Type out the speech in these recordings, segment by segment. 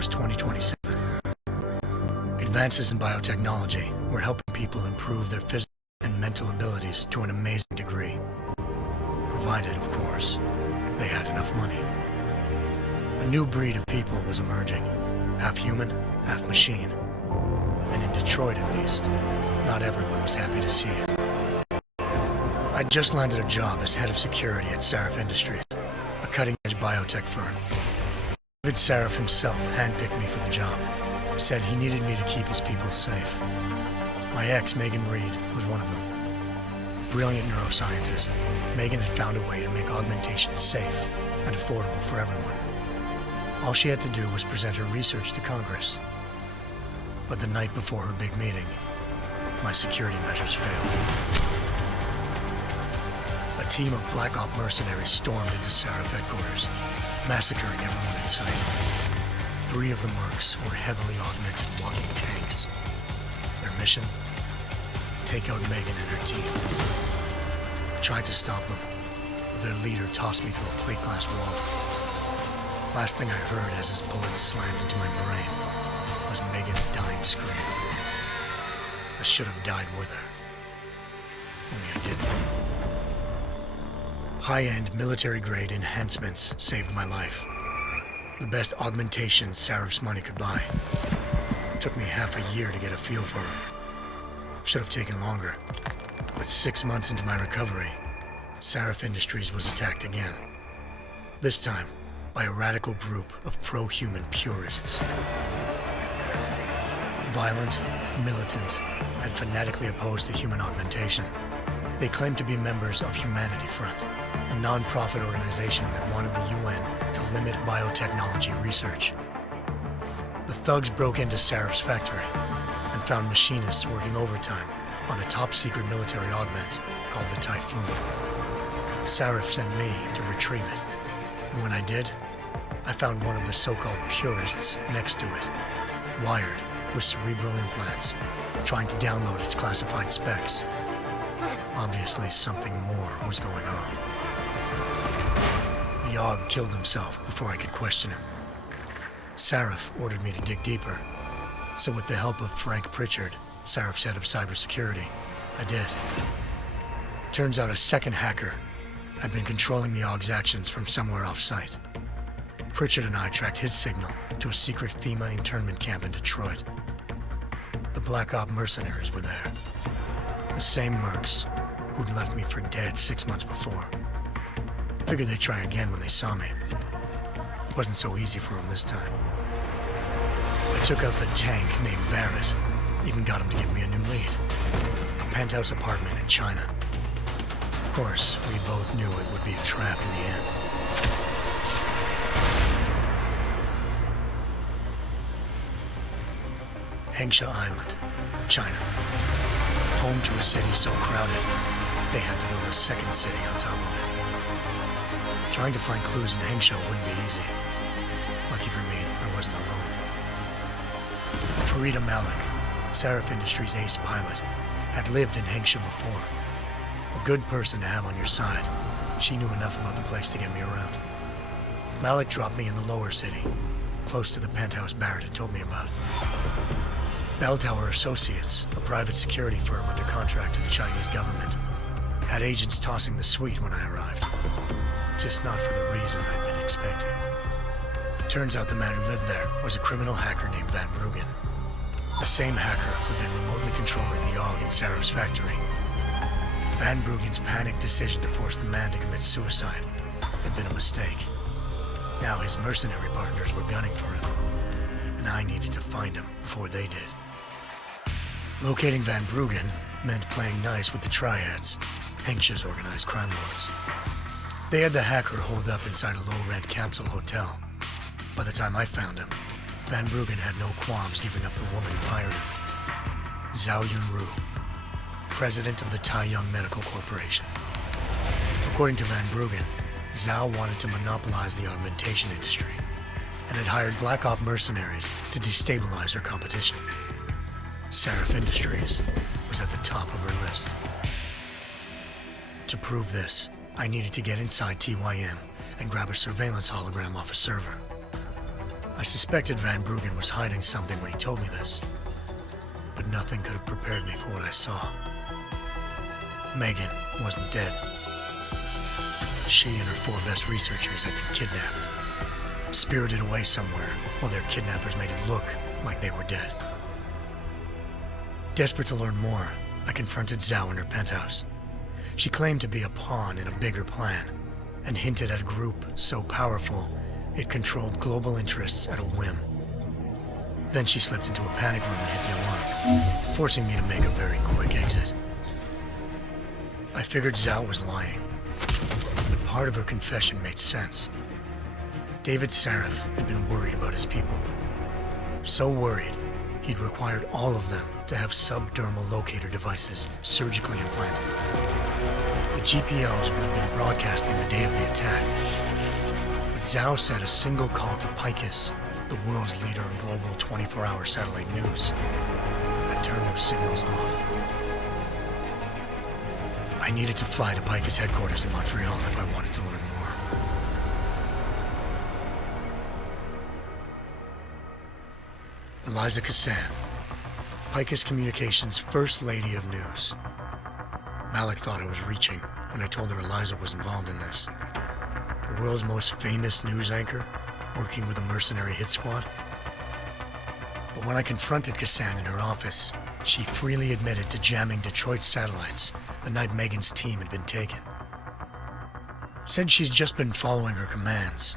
was 2027. Advances in biotechnology were helping people improve their physical and mental abilities to an amazing degree. Provided, of course, they had enough money. A new breed of people was emerging, half human, half machine. And in Detroit, at least, not everyone was happy to see it. I'd just landed a job as head of security at Sarif Industries, a cutting-edge biotech firm. David Sarif himself handpicked me for the job, said he needed me to keep his people safe. My ex, Megan Reed, was one of them. Brilliant neuroscientist, Megan had found a way to make augmentation safe and affordable for everyone. All she had to do was present her research to Congress. But the night before her big meeting, my security measures failed. A team of Black Op mercenaries stormed into Sarif headquarters, massacring everyone in sight. 3 of the mercs were heavily augmented walking tanks. Their mission? Take out Megan and her team. I tried to stop them, but their leader tossed me through a plate glass wall. Last thing I heard as his bullets slammed into my brain was Megan's dying scream. I should have died with her. Only I didn't. High-end military-grade enhancements saved my life. The best augmentation Sarif's money could buy. It took me half a year to get a feel for her. Should have taken longer. But 6 months into my recovery, Sarif Industries was attacked again. This time, by a radical group of pro-human purists. Violent, militant, and fanatically opposed to human augmentation. They claimed to be members of Humanity Front, a non-profit organization that wanted the UN to limit biotechnology research. The thugs broke into Sarif's factory and found machinists working overtime on a top-secret military augment called the Typhoon. Sarif sent me to retrieve it, and when I did, I found one of the so-called purists next to it, wired with cerebral implants, trying to download its classified specs. Obviously, something more was going on. The AUG killed himself before I could question him. Sarif ordered me to dig deeper, so with the help of Frank Pritchard, Sarif's head of cybersecurity, I did. Turns out a second hacker had been controlling the AUG's actions from somewhere off-site. Pritchard and I tracked his signal to a secret FEMA internment camp in Detroit. The Black Op mercenaries were there. The same mercs who'd left me for dead 6 months before. Figured they'd try again when they saw me. It wasn't so easy for them this time. I took out the tank named Barrett, even got him to give me a new lead. A penthouse apartment in China. Of course, we both knew it would be a trap in the end. Hengsha Island, China. Home to a city so crowded, they had to build a second city on top of it. Trying to find clues in Hengsha wouldn't be easy. Lucky for me, I wasn't alone. Farida Malik, Sarif Industries' ace pilot, had lived in Hengsha before. A good person to have on your side. She knew enough about the place to get me around. Malik dropped me in the lower city, close to the penthouse Barrett had told me about. Bell Tower Associates, a private security firm under contract to the Chinese government, had agents tossing the suite when I arrived. Just not for the reason I'd been expecting. Turns out the man who lived there was a criminal hacker named Van Bruggen. The same hacker who'd been remotely controlling the AUG in Sarif's factory. Van Bruggen's panicked decision to force the man to commit suicide had been a mistake. Now his mercenary partners were gunning for him, and I needed to find him before they did. Locating Van Bruggen meant playing nice with the Triads, Hengsha's organized crime lords. They had the hacker holed up inside a low-rent capsule hotel. By the time I found him, Van Bruggen had no qualms giving up the woman who hired him. Zhao Yunru, president of the Taiyang Medical Corporation. According to Van Bruggen, Zhao wanted to monopolize the augmentation industry and had hired Black Op mercenaries to destabilize her competition. Sarif Industries was at the top of her list. To prove this, I needed to get inside TYM and grab a surveillance hologram off a server. I suspected Van Bruggen was hiding something when he told me this, but nothing could have prepared me for what I saw. Megan wasn't dead. She and her 4 best researchers had been kidnapped, spirited away somewhere while their kidnappers made it look like they were dead. Desperate to learn more, I confronted Zhao in her penthouse. She claimed to be a pawn in a bigger plan, and hinted at a group so powerful it controlled global interests at a whim. Then she slipped into a panic room and hit the alarm, forcing me to make a very quick exit. I figured Zhao was lying, but part of her confession made sense. David Sarif had been worried about his people. So worried, he'd required all of them to have subdermal locator devices surgically implanted. The GPLs would have been broadcasting the day of the attack. But Zhao said a single call to Picus, the world's leader in global 24-hour satellite news, had turned those signals off. I needed to fly to Picus headquarters in Montreal if I wanted to learn more. Eliza Cassan, Picus Communications' First Lady of News. Malik thought I was reaching when I told her Eliza was involved in this. The world's most famous news anchor, working with a mercenary hit squad. But when I confronted Cassan in her office, she freely admitted to jamming Detroit's satellites the night Megan's team had been taken. Said she's just been following her commands.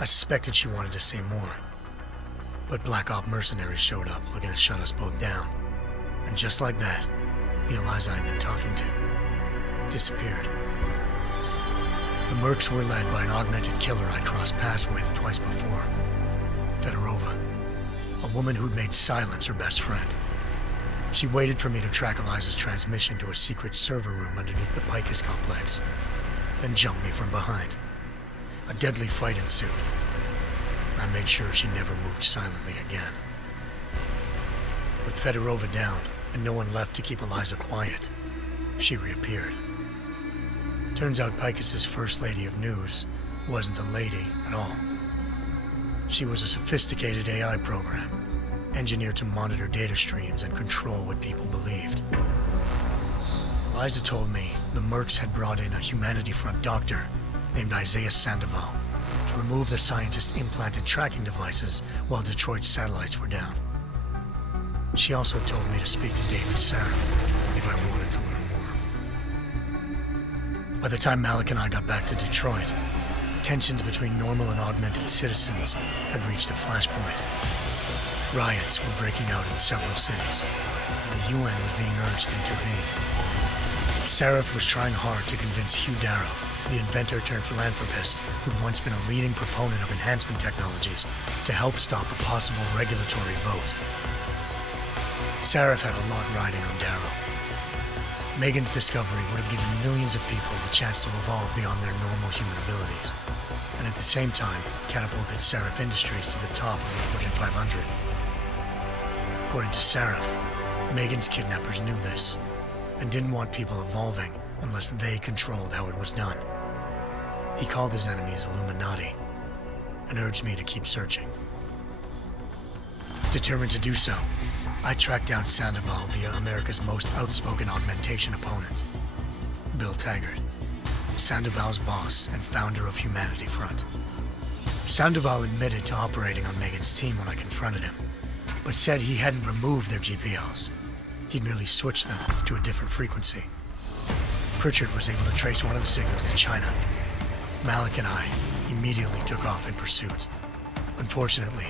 I suspected she wanted to say more. But Black Op mercenaries showed up looking to shut us both down. And just like that, the Eliza I'd been talking to disappeared. The Mercs were led by an augmented killer I'd crossed paths with twice before, Fedorova, a woman who'd made silence her best friend. She waited for me to track Eliza's transmission to a secret server room underneath the Picus complex, then jumped me from behind. A deadly fight ensued. I made sure she never moved silently again. With Fedorova down and no one left to keep Eliza quiet, she reappeared. Turns out Picus's First Lady of News wasn't a lady at all. She was a sophisticated AI program, engineered to monitor data streams and control what people believed. Eliza told me the Mercs had brought in a Humanity Front doctor named Isaiah Sandoval to remove the scientist's implanted tracking devices while Detroit's satellites were down. She also told me to speak to David Sarif if I wanted to learn more. By the time Malik and I got back to Detroit, tensions between normal and augmented citizens had reached a flashpoint. Riots were breaking out in several cities, and the UN was being urged to intervene. Sarif was trying hard to convince Hugh Darrow, the inventor-turned-philanthropist who'd once been a leading proponent of enhancement technologies, to help stop a possible regulatory vote. Sarif had a lot riding on Darrow. Megan's discovery would have given millions of people the chance to evolve beyond their normal human abilities, and at the same time catapulted Sarif Industries to the top of the Fortune 500. According to Sarif, Megan's kidnappers knew this, and didn't want people evolving unless they controlled how it was done. He called his enemies Illuminati, and urged me to keep searching. Determined to do so, I tracked down Sandoval via America's most outspoken augmentation opponent, Bill Taggart, Sandoval's boss and founder of Humanity Front. Sandoval admitted to operating on Megan's team when I confronted him, but said he hadn't removed their GPLs. He'd merely switched them to a different frequency. Pritchard was able to trace one of the signals to China. Malik and I immediately took off in pursuit. Unfortunately,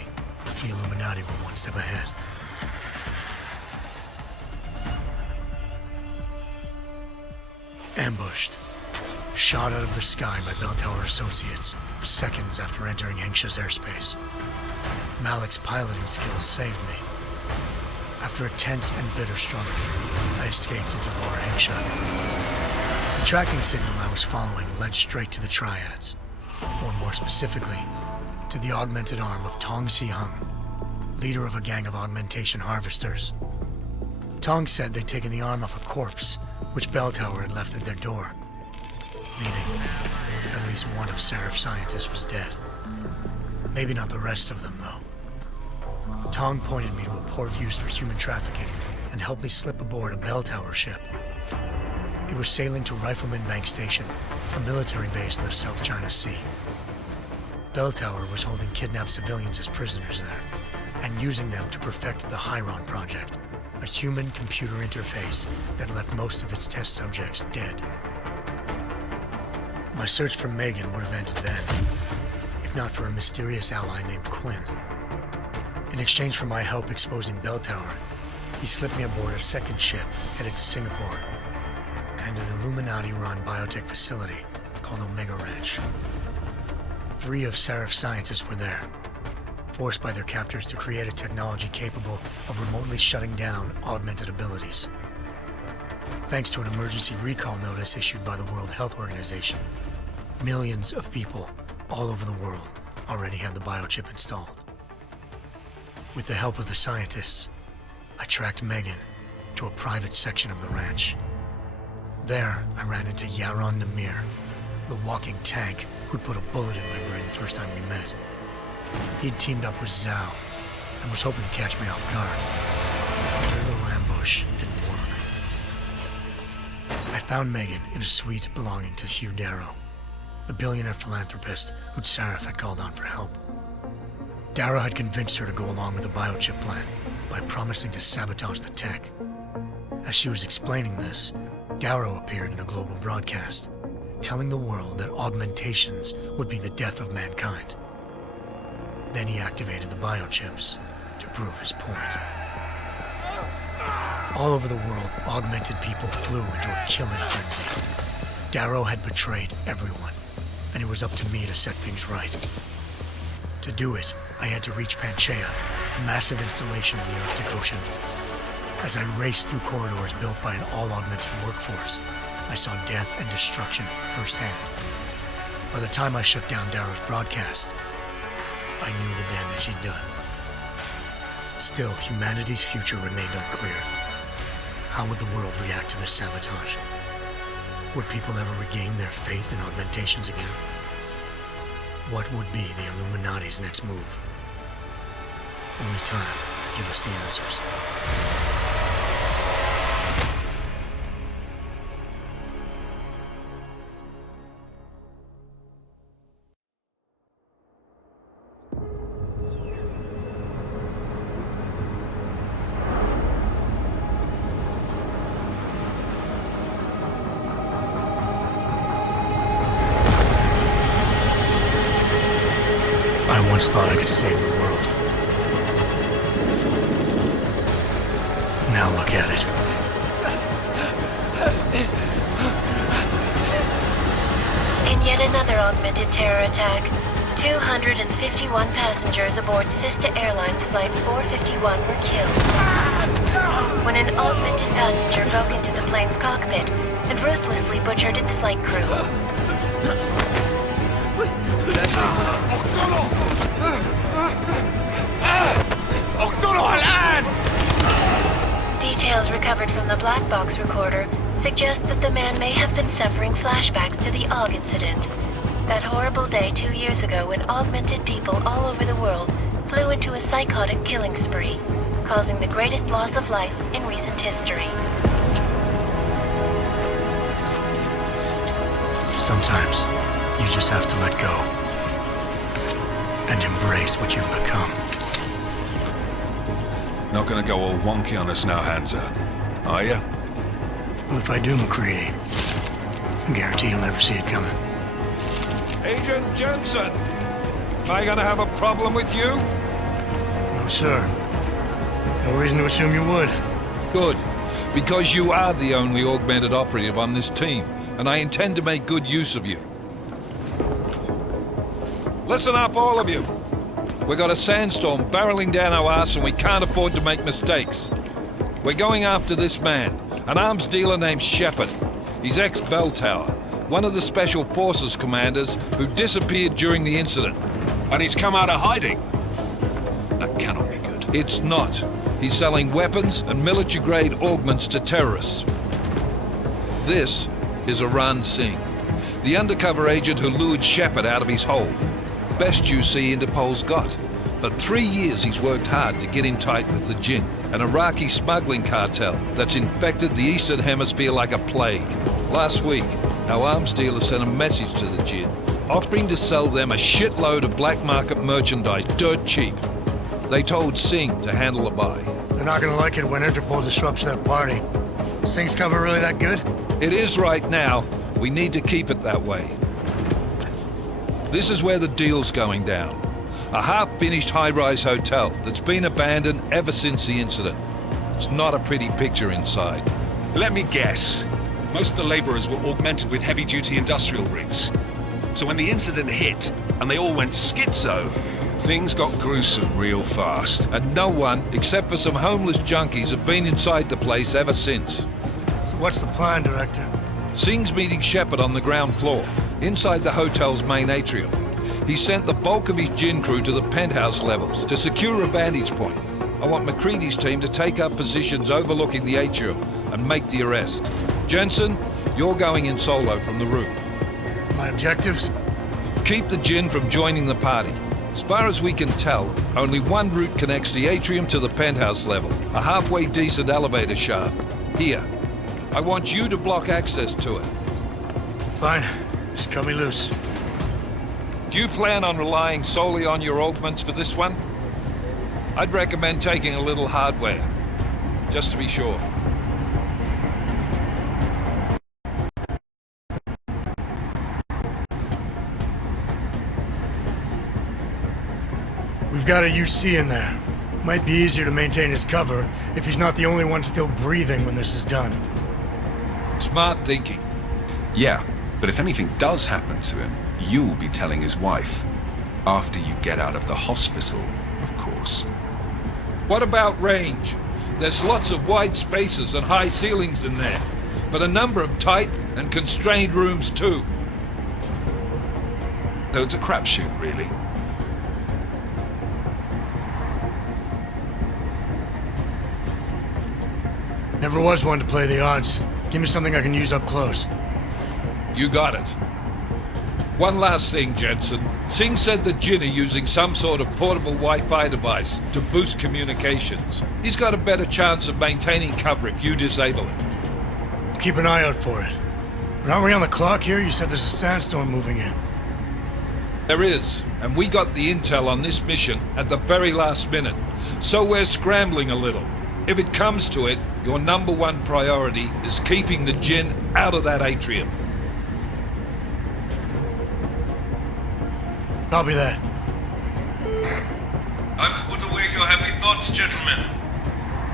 the Illuminati were one step ahead. Ambushed. Shot out of the sky by Bell Tower Associates, seconds after entering Hengsha's airspace. Malik's piloting skills saved me. After a tense and bitter struggle, I escaped into Lower Hengsha. The tracking signal I was following led straight to the Triads, or more specifically, to the augmented arm of Tong Si-hung, leader of a gang of augmentation harvesters. Tong said they'd taken the arm off a corpse, which Bell Tower had left at their door, meaning at least one of Sarif's scientists was dead. Maybe not the rest of them, though. Tong pointed me to a port used for human trafficking and helped me slip aboard a bell tower ship. It was sailing to Rifleman Bank Station, a military base in the South China Sea. Bell Tower was holding kidnapped civilians as prisoners there, and using them to perfect the Hyron Project, a human-computer interface that left most of its test subjects dead. My search for Megan would have ended then, if not for a mysterious ally named Quinn. In exchange for my help exposing Bell Tower, he slipped me aboard a second ship headed to Singapore and an Illuminati-run biotech facility called Omega Ranch. 3 of Serif's scientists were there, forced by their captors to create a technology capable of remotely shutting down augmented abilities. Thanks to an emergency recall notice issued by the World Health Organization, millions of people all over the world already had the biochip installed. With the help of the scientists, I tracked Megan to a private section of the ranch. There, I ran into Yaron Namir, the walking tank who'd put a bullet in my brain the first time we met. He'd teamed up with Zhao and was hoping to catch me off guard. But their little ambush didn't work. I found Megan in a suite belonging to Hugh Darrow, the billionaire philanthropist who'd Serif had called on for help. Darrow had convinced her to go along with the biochip plan by promising to sabotage the tech. As she was explaining this, Darrow appeared in a global broadcast, telling the world that augmentations would be the death of mankind. Then he activated the biochips to prove his point. All over the world, augmented people flew into a killing frenzy. Darrow had betrayed everyone, and it was up to me to set things right. To do it, I had to reach Panchaea, a massive installation in the Arctic Ocean. As I raced through corridors built by an all-augmented workforce, I saw death and destruction firsthand. By the time I shut down Darrow's broadcast, I knew the damage he'd done. Still, humanity's future remained unclear. How would the world react to this sabotage? Would people ever regain their faith in augmentations again? What would be the Illuminati's next move? Only time could give us the answers. I once thought I could save the world. Now look at it. In yet another augmented terror attack, 251 passengers aboard Sister Airlines Flight 451 were killed. When an augmented passenger broke into the plane's cockpit and ruthlessly butchered its flight crew. Details recovered from the black box recorder suggest that the man may have been suffering flashbacks to the AUG incident. That horrible day 2 years ago when augmented people all over the world flew into a psychotic killing spree, causing the greatest loss of life in recent history. Sometimes you just have to let go and embrace what you've become. Not gonna go all wonky on us now, Hansa, are you? Well, if I do, McCready, I guarantee you'll never see it coming. Agent Jensen! Am I gonna have a problem with you? No, sir. No reason to assume you would. Good, because you are the only augmented operative on this team, and I intend to make good use of you. Listen up, all of you. We got a sandstorm barreling down our ass and we can't afford to make mistakes. We're going after this man, an arms dealer named Shepard. He's ex-Bell Tower, one of the Special Forces commanders who disappeared during the incident. And he's come out of hiding. That cannot be good. It's not. He's selling weapons and military-grade augments to terrorists. This is Aran Singh, the undercover agent who lured Shepard out of his hole. best UC Interpol's got. For 3 years he's worked hard to get him tight with the Jinn, an Iraqi smuggling cartel that's infected the Eastern Hemisphere like a plague. Last week, our arms dealer sent a message to the Jinn, offering to sell them a shitload of black market merchandise dirt cheap. They told Singh to handle the buy. They're not gonna like it when Interpol disrupts their party. Singh's cover really that good? It is right now. We need to keep it that way. This is where the deal's going down. A half-finished high-rise hotel that's been abandoned ever since the incident. It's not a pretty picture inside. Let me guess. Most of the laborers were augmented with heavy-duty industrial rigs. So when the incident hit, and they all went schizo, things got gruesome real fast. And no one, except for some homeless junkies, have been inside the place ever since. So what's the plan, Director? Singh's meeting Shepard on the ground floor, inside the hotel's main atrium. He sent the bulk of his Jinn crew to the penthouse levels to secure a vantage point. I want McCready's team to take up positions overlooking the atrium and make the arrest. Jensen, you're going in solo from the roof. My objectives? Keep the Jinn from joining the party. As far as we can tell, only one route connects the atrium to the penthouse level, a halfway decent elevator shaft. Here. I want you to block access to it. Fine. Just cut me loose. Do you plan on relying solely on your augments for this one? I'd recommend taking a little hardware, just to be sure. We've got a UC in there. Might be easier to maintain his cover if he's not the only one still breathing when this is done. Smart thinking. Yeah, but if anything does happen to him, you'll be telling his wife. After you get out of the hospital, of course. What about range? There's lots of wide spaces and high ceilings in there, but a number of tight and constrained rooms too. So it's a crapshoot, really. Never was one to play the odds. Give me something I can use up close. You got it. One last thing, Jensen. Singh said the Jinn are using some sort of portable Wi-Fi device to boost communications. He's got a better chance of maintaining cover if you disable it. Keep an eye out for it. But aren't we on the clock here? You said there's a sandstorm moving in. There is, and we got the intel on this mission at the very last minute, so we're scrambling a little. If it comes to it, your number one priority is keeping the Jinn out of that atrium. Copy that. Time to put away your heavy thoughts, gentlemen.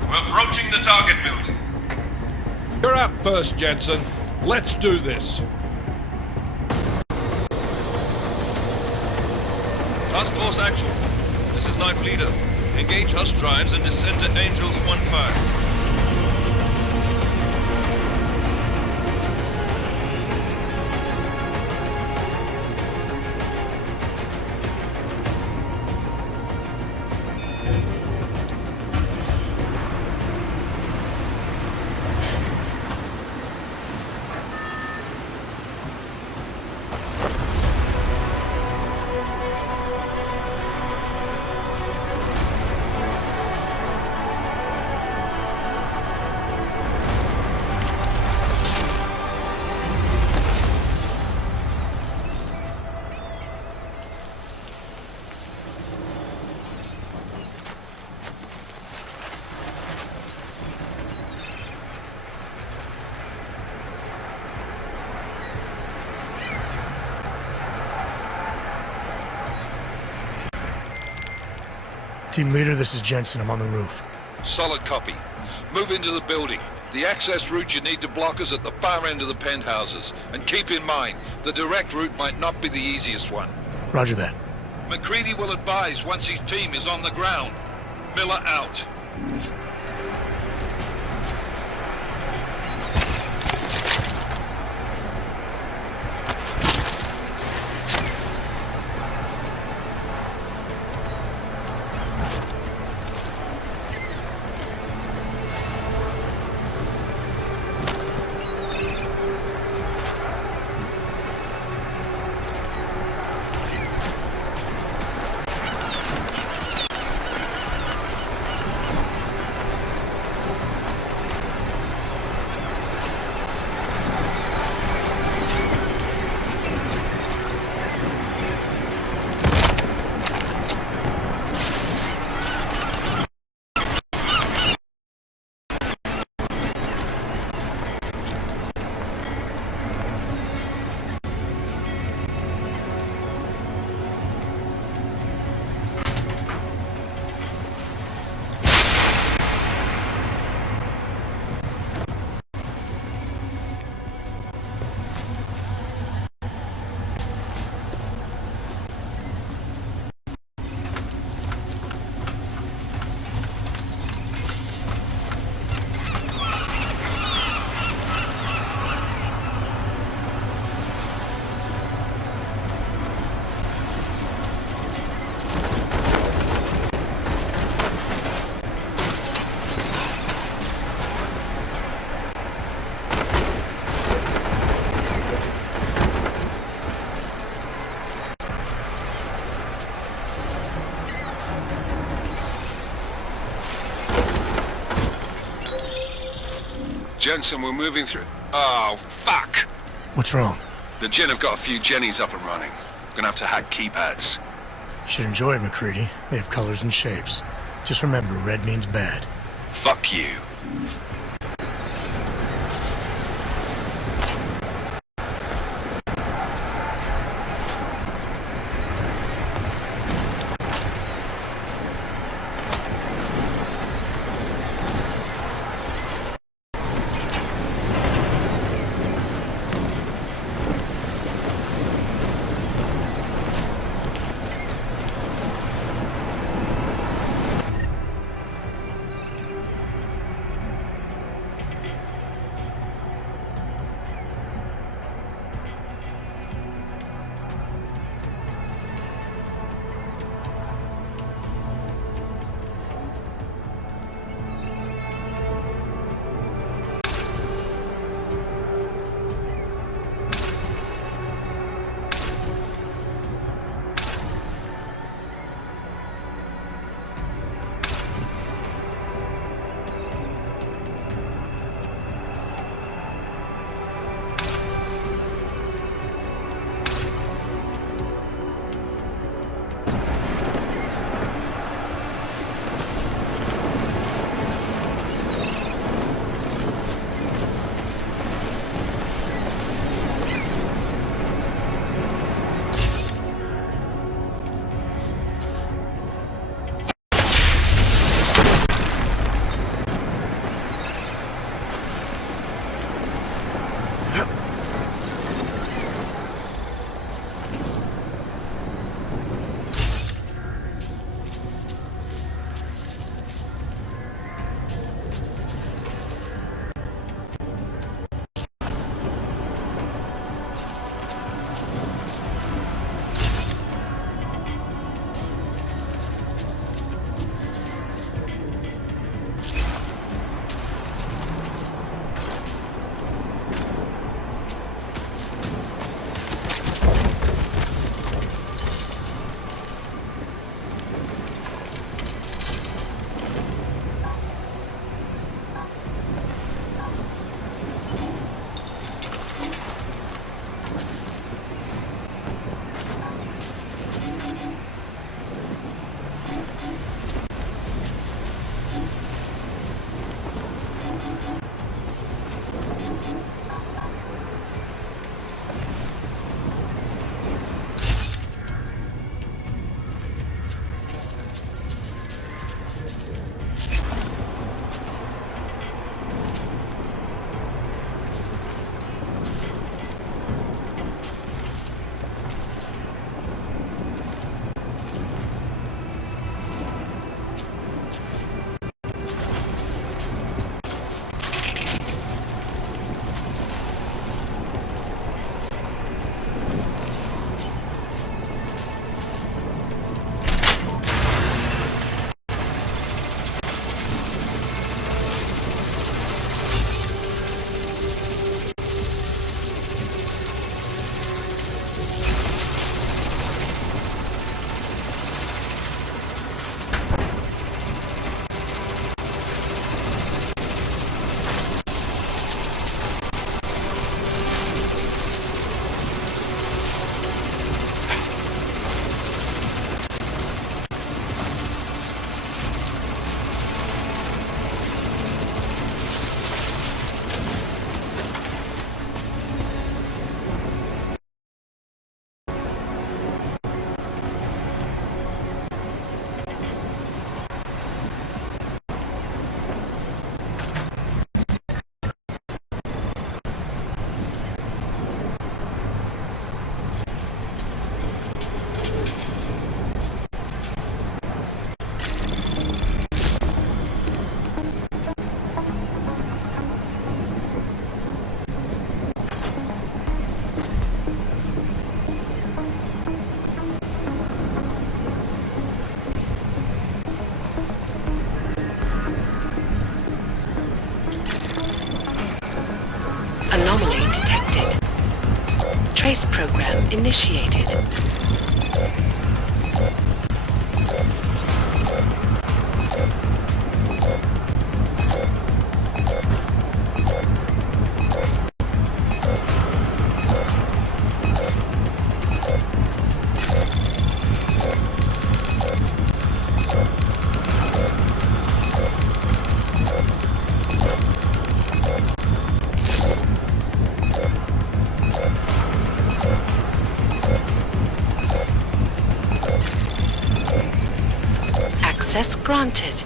We're approaching the target building. You're up first, Jensen. Let's do this. Task Force Actual. This is Knife Leader. Engage Hush drives and descend to Angels 1-5. Team leader, this is Jensen. I'm on the roof. Solid copy. Move into the building. The access route you need to block is at the far end of the penthouses. And keep in mind, the direct route might not be the easiest one. Roger that. McCready will advise once his team is on the ground. Miller out. Jensen, we're moving through... Oh, fuck! What's wrong? The Jinn have got a few Jennies up and running. We're gonna have to hack keypads. You should enjoy it, McCready. They have colors and shapes. Just remember, red means bad. Fuck you. Anomaly detected. Trace program initiated. Granted.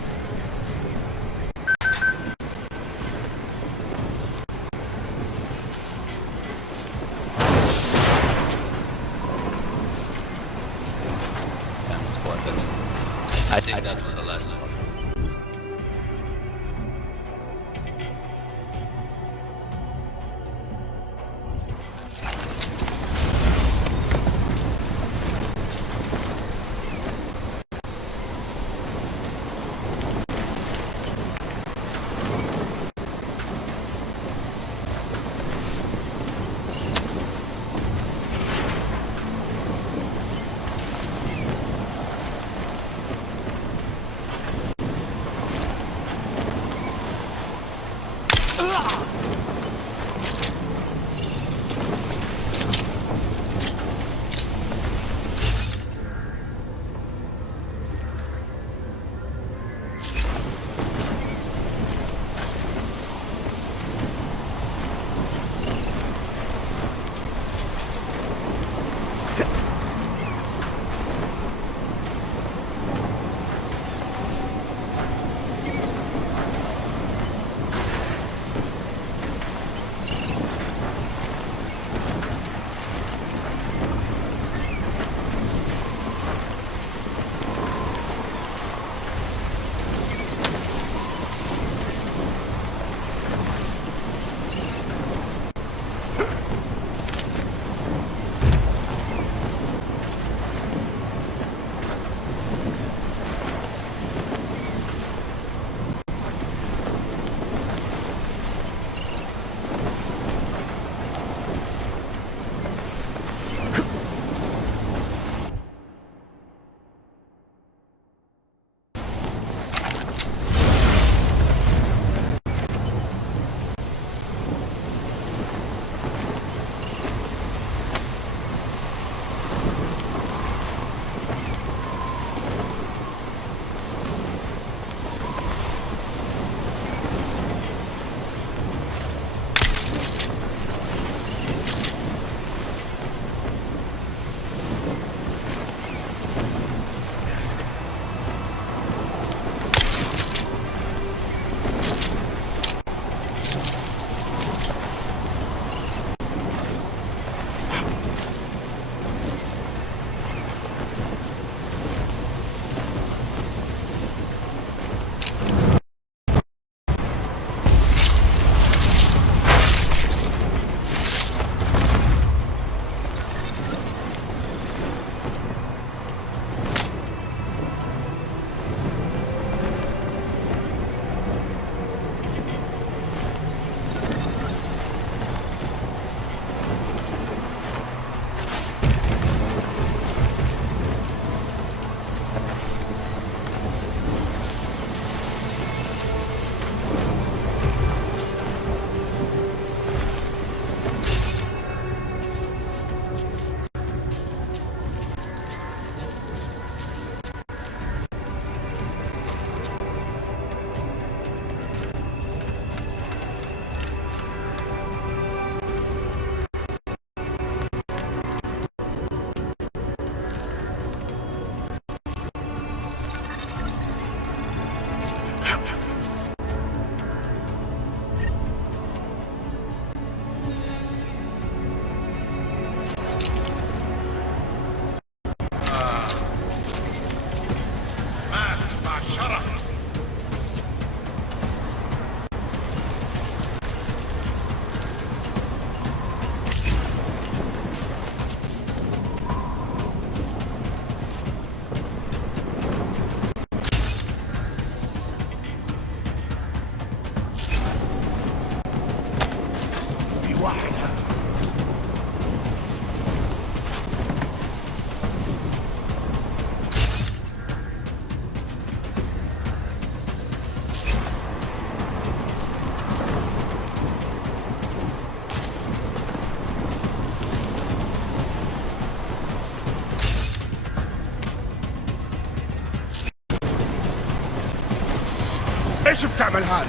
I think that was the last one. ايش بتعمل هاد؟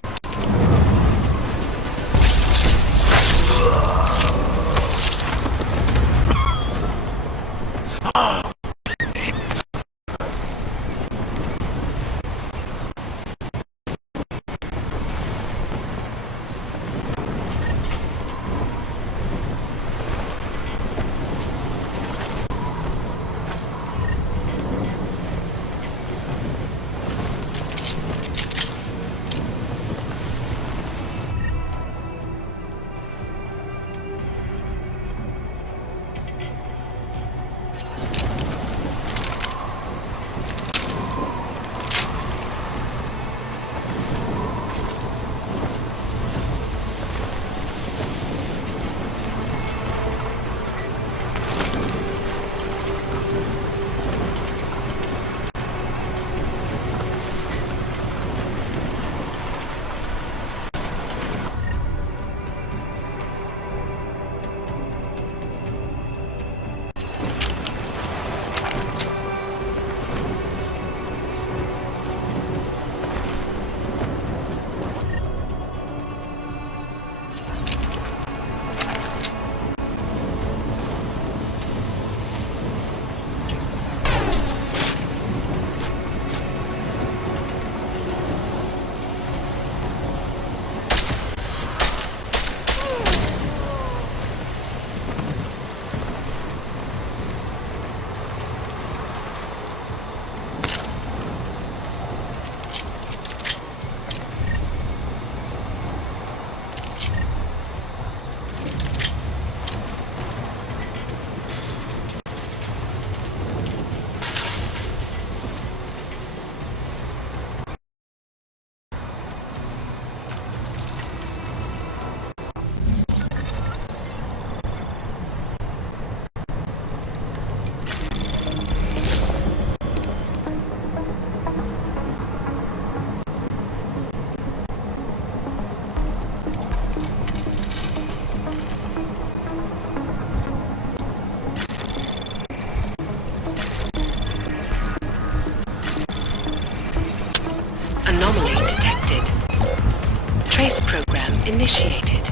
Trace program initiated.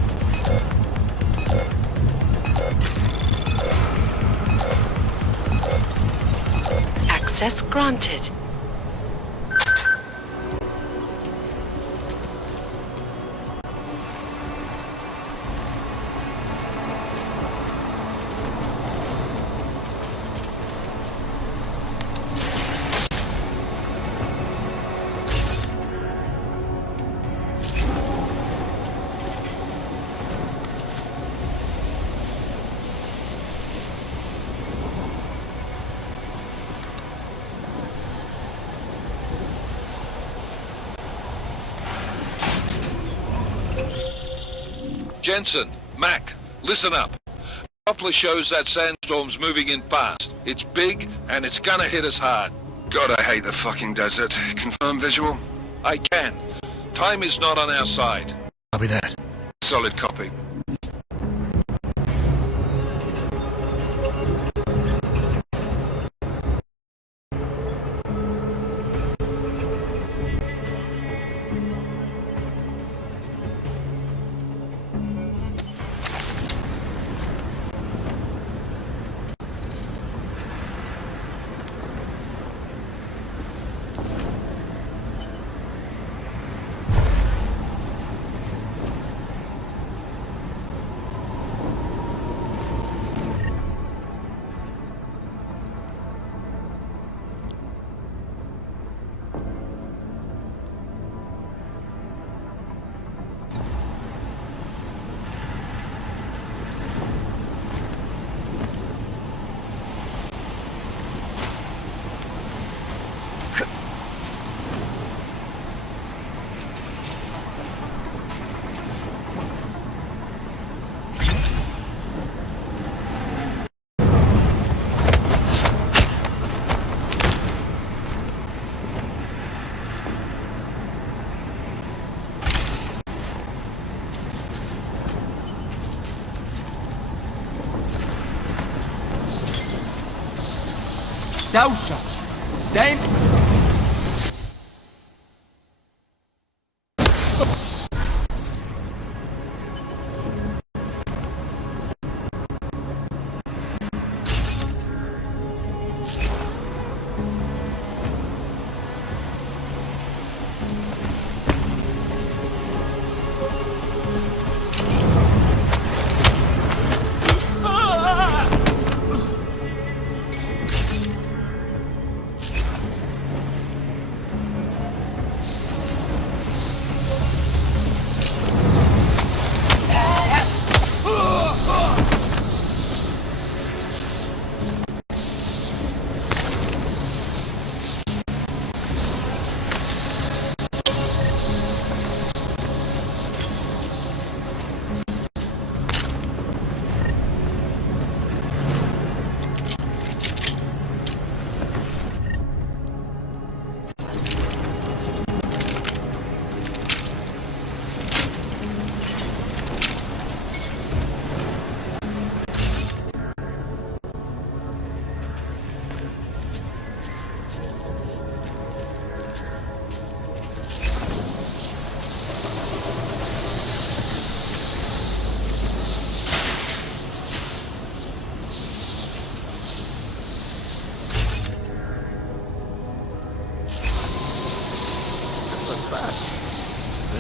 Access granted. Jensen, Mac, listen up. Doppler shows that sandstorm's moving in fast. It's big, and it's gonna hit us hard. God, I hate the fucking desert. Confirm visual? I can. Time is not on our side. Copy that. Solid copy. دوشة دايما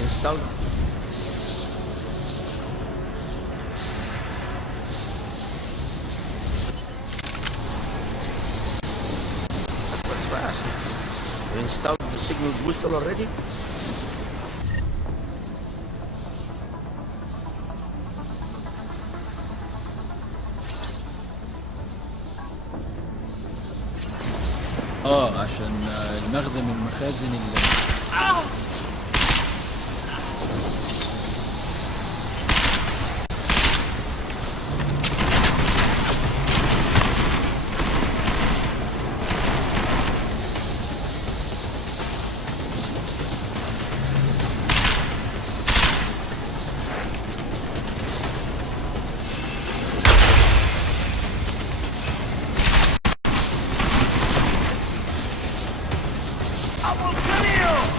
Installed. That was fast. You installed the signal booster already? عشان المخزن من المخازن اللي I will kill you!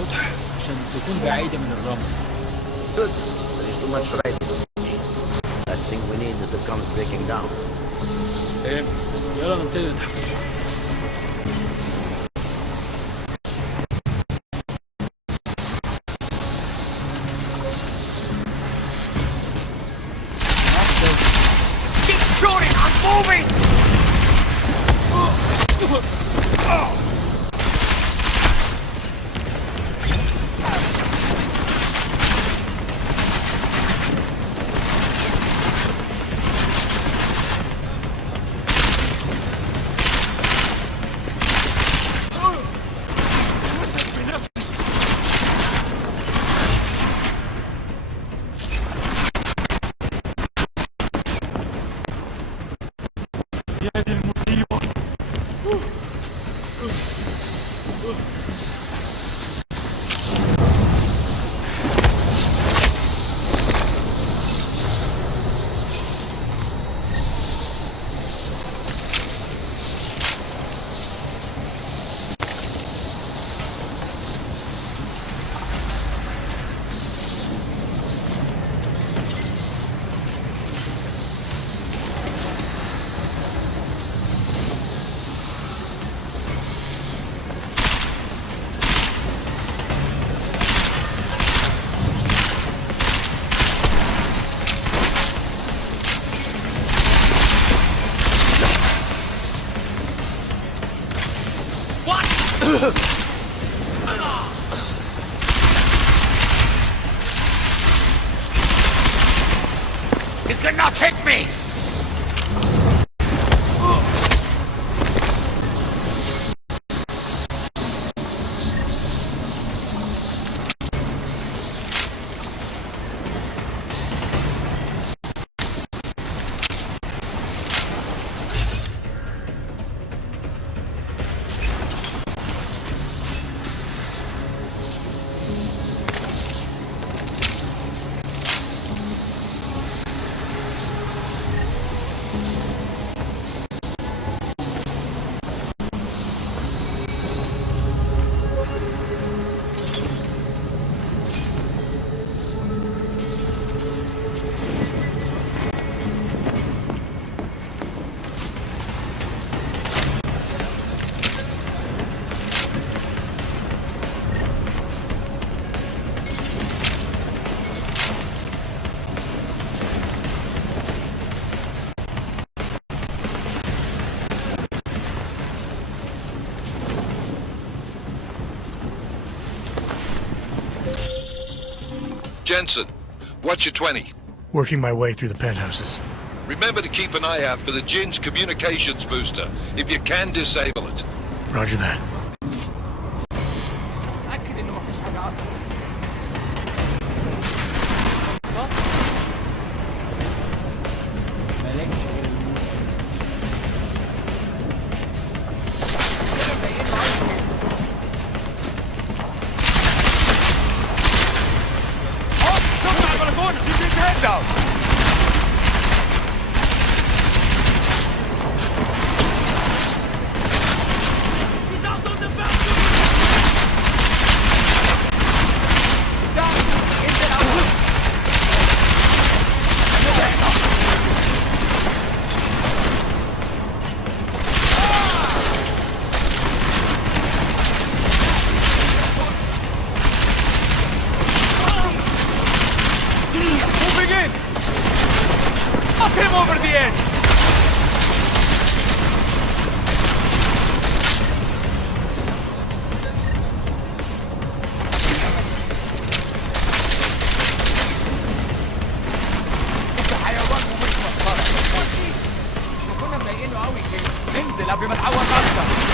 السطح عشان تكون بعيدة من الرمل. Good. There is too much riding. Last thing we need is the guns breaking down. فهمت. يلا نبتدي نتحرك. Keep shooting! I'm moving! You cannot hit me! Jensen, what's your 20? Working my way through the penthouses. Remember to keep an eye out for the Jin's communications booster. If you can, disable it. Roger that. Knock him over the edge! انت حيوان مميت محترم. كنا مضايقينه قوي كده. انزل قبل ما تعوض اكتر.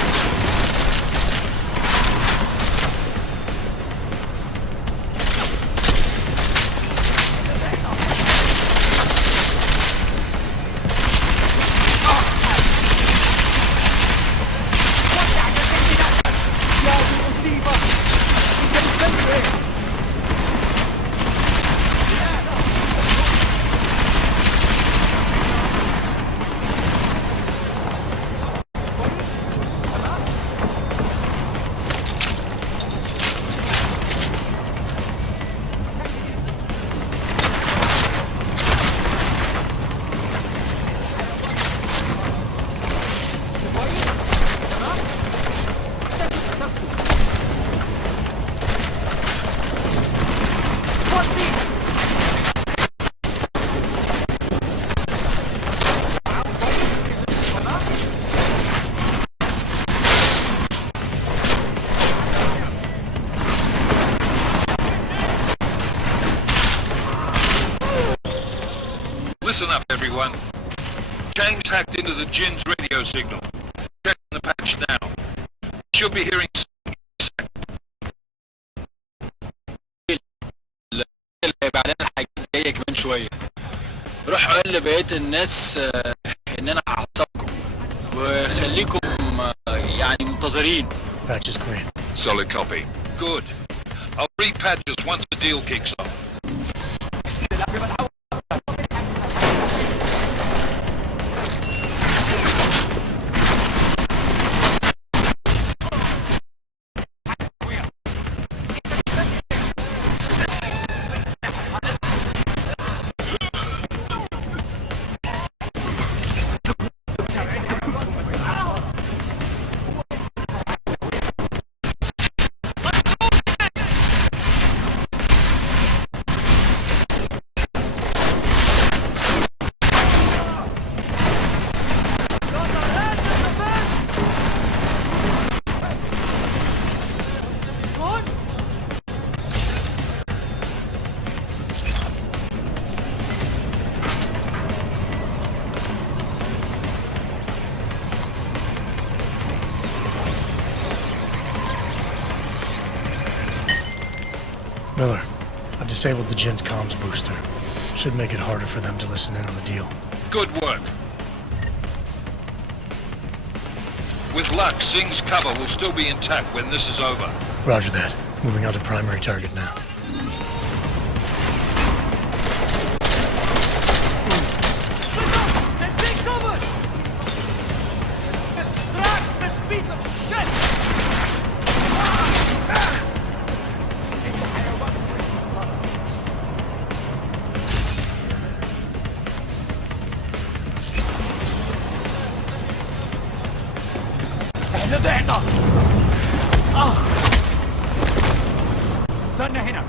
Listen up, everyone. James hacked into the Jinn's radio signal. Check the patch now. Should be hearing اللي بعدين الحاجات جايه كمان شويه. روح قول لبقيه الناس ان انا هعصبكم وخليكم يعني منتظرين. Patch is clean. solid copy. Good. I'll repatch us once the deal kicks off. Miller, I've disabled the Jinn's comms booster. Should make it harder for them to listen in on the deal. Good work. With luck, Singh's cover will still be intact when this is over. Roger that. Moving on to primary target now. احنا ضعنا. استنى هنا.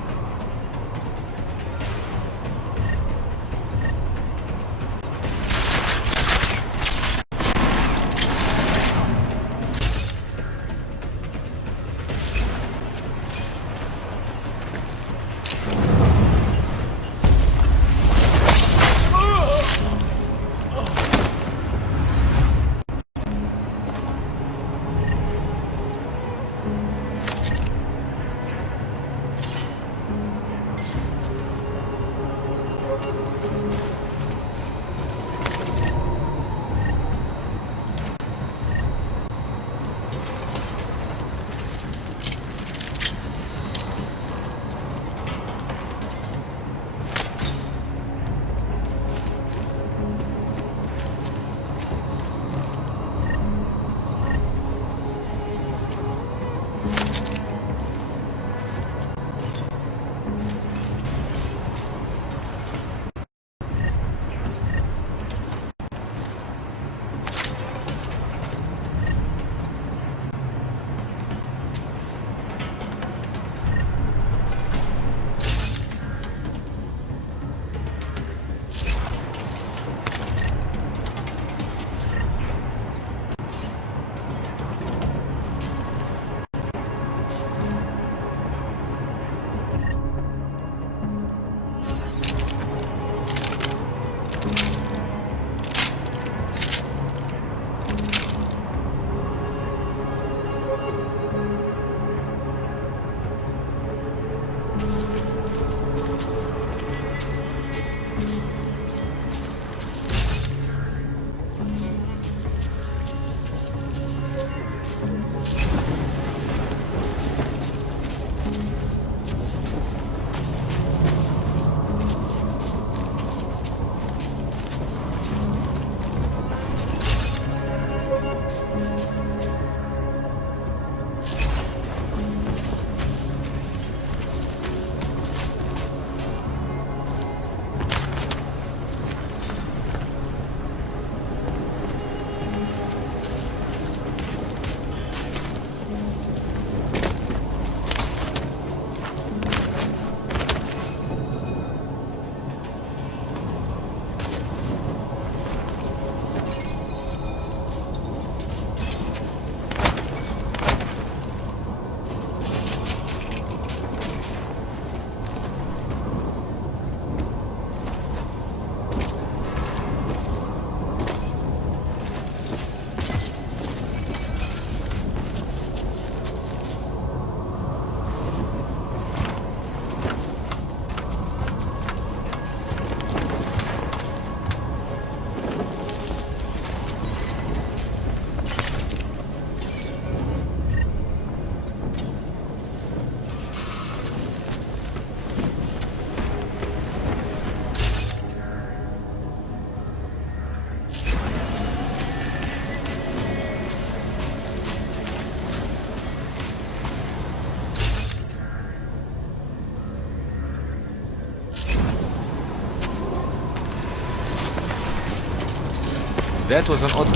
That was an odd...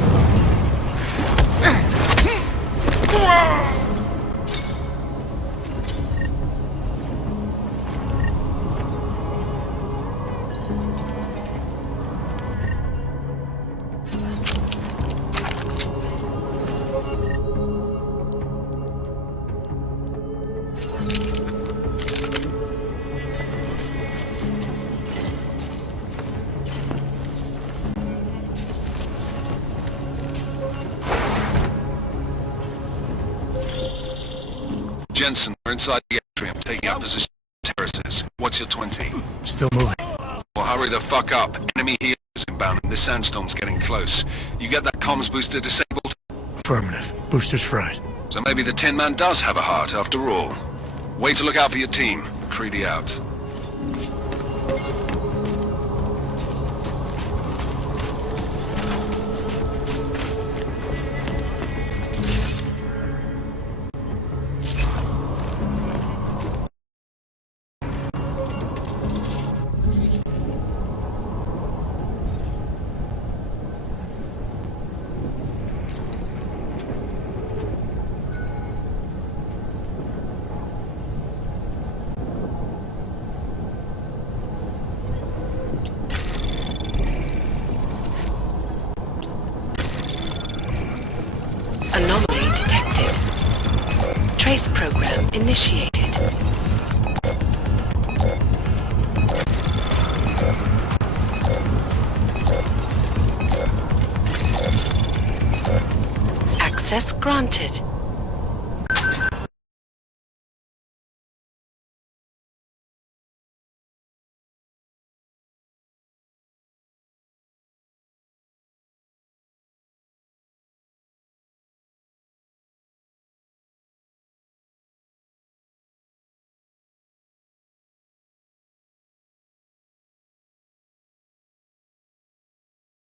Jensen, we're inside the atrium, taking up position on terraces. What's your 20? Still moving. Well, hurry the fuck up. Enemy healers inbound and this sandstorm's getting close. You get that comms booster disabled? Affirmative. Booster's fried. So maybe the Tin Man does have a heart after all. Way to look out for your team. Creedy out. Anomaly detected. Trace program initiated. Access granted.